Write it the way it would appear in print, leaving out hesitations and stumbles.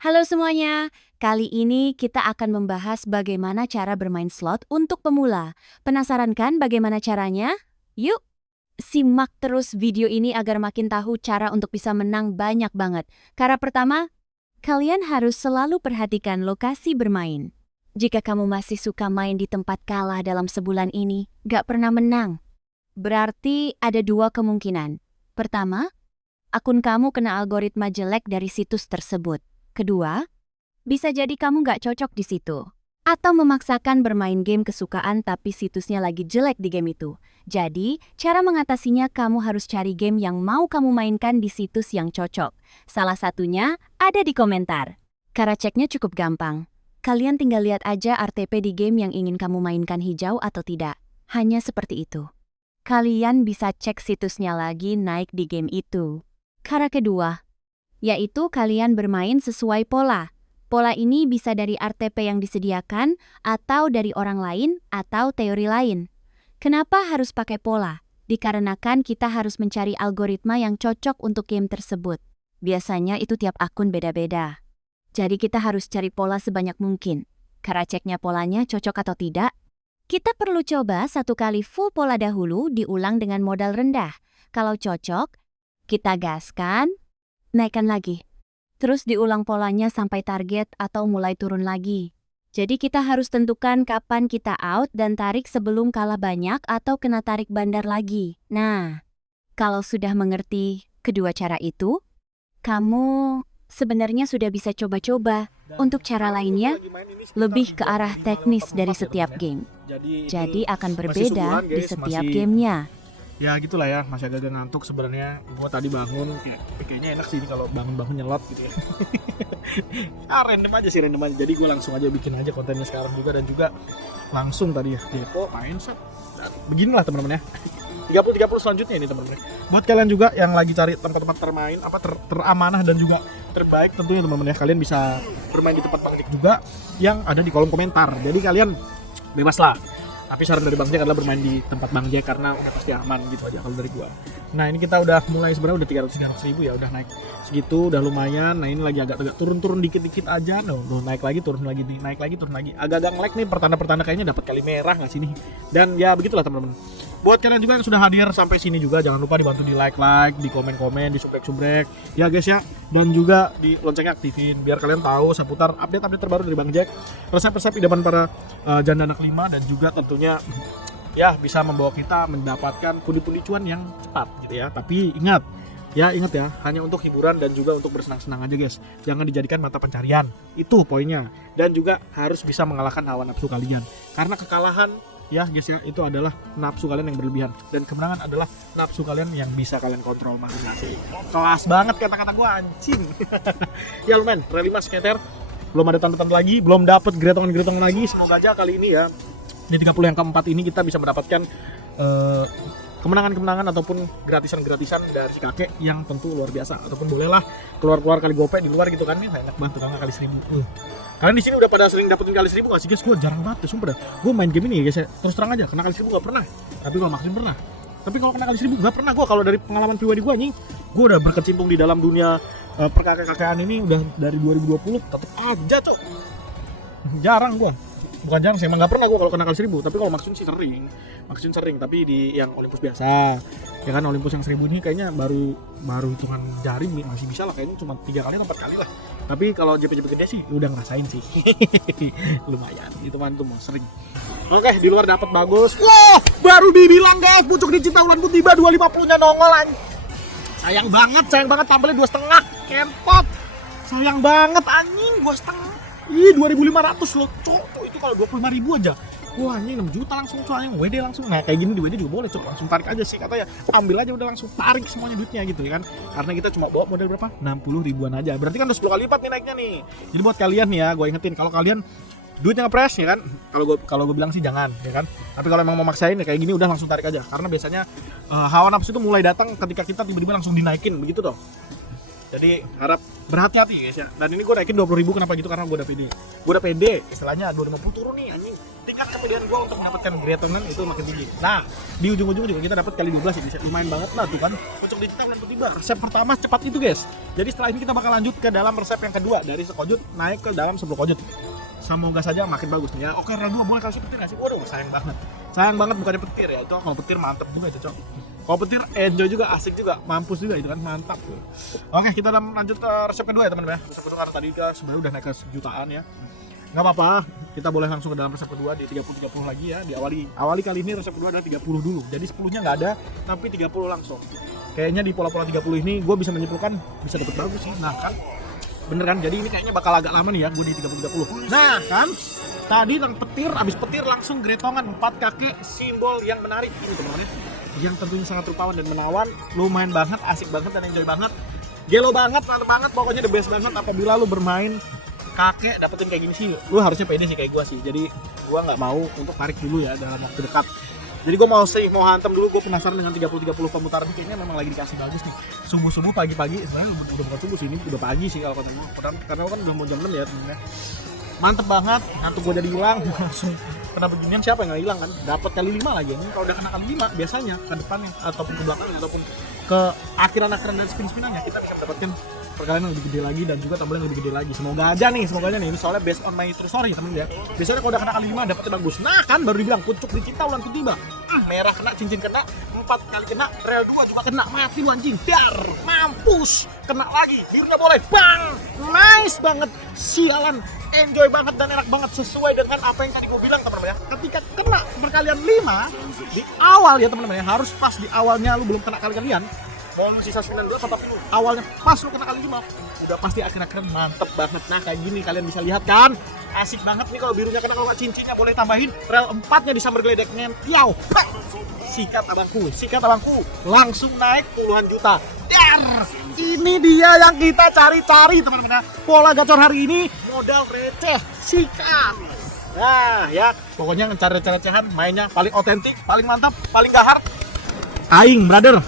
Halo semuanya, kali ini kita akan membahas bagaimana cara bermain slot untuk pemula. Penasaran kan bagaimana caranya? Yuk, simak terus video ini agar makin tahu cara untuk bisa menang banyak banget. Cara pertama, kalian harus selalu perhatikan lokasi bermain. Jika kamu masih suka main di tempat kalah dalam sebulan ini, gak pernah menang, berarti ada dua kemungkinan. Pertama, akun kamu kena algoritma jelek dari situs tersebut. Kedua, bisa jadi kamu nggak cocok di situ. Atau memaksakan bermain game kesukaan tapi situsnya lagi jelek di game itu. Jadi, cara mengatasinya kamu harus cari game yang mau kamu mainkan di situs yang cocok. Salah satunya ada di komentar. Cara ceknya cukup gampang. Kalian tinggal lihat aja RTP di game yang ingin kamu mainkan hijau atau tidak. Hanya seperti itu. Kalian bisa cek situsnya lagi naik di game itu. Cara kedua, yaitu kalian bermain sesuai pola. Pola ini bisa dari RTP yang disediakan, atau dari orang lain, atau teori lain. Kenapa harus pakai pola? Dikarenakan kita harus mencari algoritma yang cocok untuk game tersebut. Biasanya itu tiap akun beda-beda. Jadi kita harus cari pola sebanyak mungkin. Cara ceknya polanya cocok atau tidak, kita perlu coba satu kali full pola dahulu diulang dengan modal rendah. Kalau cocok, kita gaskan, naikkan lagi. Terus diulang polanya sampai target atau mulai turun lagi. Jadi kita harus tentukan kapan kita out dan tarik sebelum kalah banyak atau kena tarik bandar lagi. Nah, kalau sudah mengerti kedua cara itu, kamu sebenarnya sudah bisa coba-coba. Untuk cara lainnya, lebih ke arah teknis dari setiap game. Jadi akan berbeda di setiap gamenya. Ya gitulah ya, masih agak ngantuk sebenarnya. Gua tadi bangun, kayaknya enak sih kalau bangun-bangun nyelot gitu ya. Random aja. Jadi gue langsung aja bikin aja kontennya sekarang juga, dan juga langsung tadi ya depo main set. Beginilah teman-teman ya. 30 selanjutnya ini teman-teman. Buat kalian juga yang lagi cari tempat-tempat termain teramanah dan juga terbaik tentunya teman-teman ya. Kalian bisa bermain di tempat Bang Jack juga yang ada di kolom komentar. Jadi kalian bebas lah. Tapi saran dari Bang Jack adalah bermain di tempat Bang Jack karena udah pasti aman gitu aja kalau dari gua. Nah ini kita udah mulai sebenarnya udah 300 ribu ya, udah naik segitu, udah lumayan. Nah ini lagi agak turun dikit-dikit aja. Nah, naik lagi, turun lagi, naik lagi, turun lagi. Agak-agak nge-lag nih, pertanda-pertanda kayaknya dapat kali merah nggak sini. Dan ya begitulah teman-teman. Buat kalian juga yang sudah hadir sampai sini juga, jangan lupa dibantu di like, di komen-komen, di subrek ya guys ya. Dan juga di loncengnya aktifin biar kalian tahu seputar update-update terbaru dari Bang Jack, resep-resep idaman para janda anak 5, dan juga tentunya ya bisa membawa kita mendapatkan pundi-pundi cuan yang cepat gitu ya. Tapi ingat ya, hanya untuk hiburan dan juga untuk bersenang-senang aja guys. Jangan dijadikan mata pencarian. Itu poinnya. Dan juga harus bisa mengalahkan hawa nafsu kalian. Karena kekalahan ya guys ya, itu adalah nafsu kalian yang berlebihan, dan kemenangan adalah nafsu kalian yang bisa kalian kontrol masing-masing. Kelas banget kata-kata gue anjing. Ya lumayan, rally mas skater. Belum ada tanda-tanda lagi, belum dapet gretongan lagi. Semoga aja kali ini ya, di 30 yang keempat ini kita bisa mendapatkan kemenangan ataupun gratisan dari si kakek yang tentu luar biasa. Ataupun bolehlah keluar kali gope di luar gitu kan, nih enak banget karena kali 1000. Kalian di sini udah pada sering dapetin kali 1000 gak sih guys? Gue jarang banget ya, sumpah dah. Gue main game ini ya guys ya, terus terang aja, kena kali 1000 gak pernah. Tapi kalau maksudnya pernah. Tapi kalau kena kali 1000 gak pernah gue. Kalau dari pengalaman pribadi gue anjing, gue udah berkecimpung di dalam dunia perkakek-kakean ini udah dari 2020, tetep aja tuh. Jarang gue. Bukan jarang sih, emang gak pernah gue kalau kena kali 1000. Tapi kalau maksudnya sih sering. Tapi di yang Olympus biasa, ya kan, Olympus yang 1000 ini kayaknya baru hitungan jari masih bisa lah, kayaknya cuma 3 kali atau 4 kali lah. Tapi kalau JP gede sih udah ngerasain sih. Lumayan, itu mah tuh sering. Oke, di luar dapat bagus. Wah, baru dibilang guys, pucuk dicinta ulan pun tiba 250-nya nongol anjing. Sayang banget tampilnya 2,5 kempot. Sayang banget anjing, 2,5. Ih, 2.500 loh, cok. Itu kalau 25.000 aja. Wah, anjing 6 juta langsung soalnya, WD langsung. Nah, kayak gini di WD juga boleh, cok. Langsung tarik aja sih katanya. Ambil aja udah langsung tarik semuanya duitnya gitu ya kan. Karena kita cuma bawa modal berapa? 60 ribuan aja. Berarti kan udah 10 kali lipat nih naiknya nih. Jadi buat kalian nih ya, gue ingetin, kalau kalian duitnya ngepres ya kan. Kalau gue bilang sih jangan ya kan. Tapi kalau emang mau maksain ya kayak gini udah langsung tarik aja. Karena biasanya hawa nafsu itu mulai datang ketika kita tiba-tiba langsung dinaikin begitu dong. Jadi harap berhati-hati guys ya. Dan ini gue naikin 20.000 kenapa gitu, karena gue udah pede. Istilahnya 250 turun nih anjing. tingkat kepedean gue untuk mendapatkan Gretongan itu makin tinggi. Nah, di ujung-ujung juga kita dapat kali 12 ini, lumayan banget lah tuh kan. Kocok digital dan ketiba, resep pertama cepat itu guys. Jadi setelah ini kita bakal lanjut ke dalam resep yang kedua, dari sekojut naik ke dalam 10 kojut. Semoga saja makin bagus nih ya. Oke, rel 2 mulai kasih petir nggak sih? Waduh, sayang banget bukannya petir ya. Itu kalau petir mantep juga cocok. Kalau petir enjoy juga, asik juga, mampus juga itu kan, mantap. Oke, kita lanjut ke resep kedua ya teman-teman ya. Resep kedua karena tadi sebenarnya udah naik ke jutaan ya. Nggak apa-apa, kita boleh langsung ke dalam resep kedua di 30 lagi ya. Awali kali ini resep kedua adalah 30 dulu. Jadi 10-nya nggak ada, tapi 30 langsung. Kayaknya di pola-pola 30 ini gue bisa menyimpulkan bisa dapet bagus sih. Nah kan, bener kan? Jadi ini kayaknya bakal agak lama nih ya gue di 30-30. Nah kan, tadi abis petir langsung Gretongan 4 kakek, simbol yang menarik ini teman-teman, yang tentunya sangat rupawan dan menawan, lumayan banget, asik banget dan enjoy banget, gelo banget, mantep banget, pokoknya the best banget apabila lu bermain kakek dapetin kayak gini sih. Lu harusnya pede sih kayak gue sih, jadi gue nggak mau untuk tarik dulu ya dalam waktu dekat. Jadi gue mau hantam dulu, gue penasaran dengan 30-30 pemutaran ini, kayaknya memang lagi dikasih bagus nih. Subuh-subuh pagi-pagi, sebenarnya udah bukan subuh sih, ini udah pagi sih kalau kata gue, karena kan udah mau jam 6 ya temennya. Mantep banget, ngantuk gue jadi hilang, langsung kena beginian, siapa yang gak hilang kan? Dapat kali 5 lagi, ini kalau udah kena kali 5 biasanya ke depannya ataupun ke belakangnya ataupun ke akhiran-akhiran dan spin-spinannya kita bisa mendapatkan perkalian yang lebih gede lagi dan juga tambahan yang lebih gede lagi. Semoga aja nih ini soalnya based on my true story temen ya. Biasanya kalau udah kena kali 5 dapetnya bagus. Nah kan baru dibilang kucuk dicinta ulan ketiba. Merah kena, cincin kena, 4 kali kena, rel 2 juga kena, mati lu anjing. Dar, mampus, kena lagi, birunya boleh, bang, nice banget, sialan, enjoy banget dan enak banget sesuai dengan apa yang tadi gue bilang teman-teman ya. Ketika kena perkalian 5 di awal ya teman-teman ya, harus pas di awalnya lu belum kena kali-kalian. Mau lu sisa 9 dulu tapi lu awalnya pas lu kena kali 5 udah pasti akhir-akhir mantep banget. Nah kayak gini kalian bisa lihat kan, asik banget nih kalau birunya kena, kalau cincinnya boleh tambahin rel 4-nya disambar geledek ngentiau, sikat abangku langsung naik puluhan juta. Dar, ini dia yang kita cari-cari teman-teman ya. Pola gacor hari ini modal receh, sikat. Nah ya pokoknya cari-cari recehan, mainnya paling otentik, paling mantap, paling gahar. Aing brother.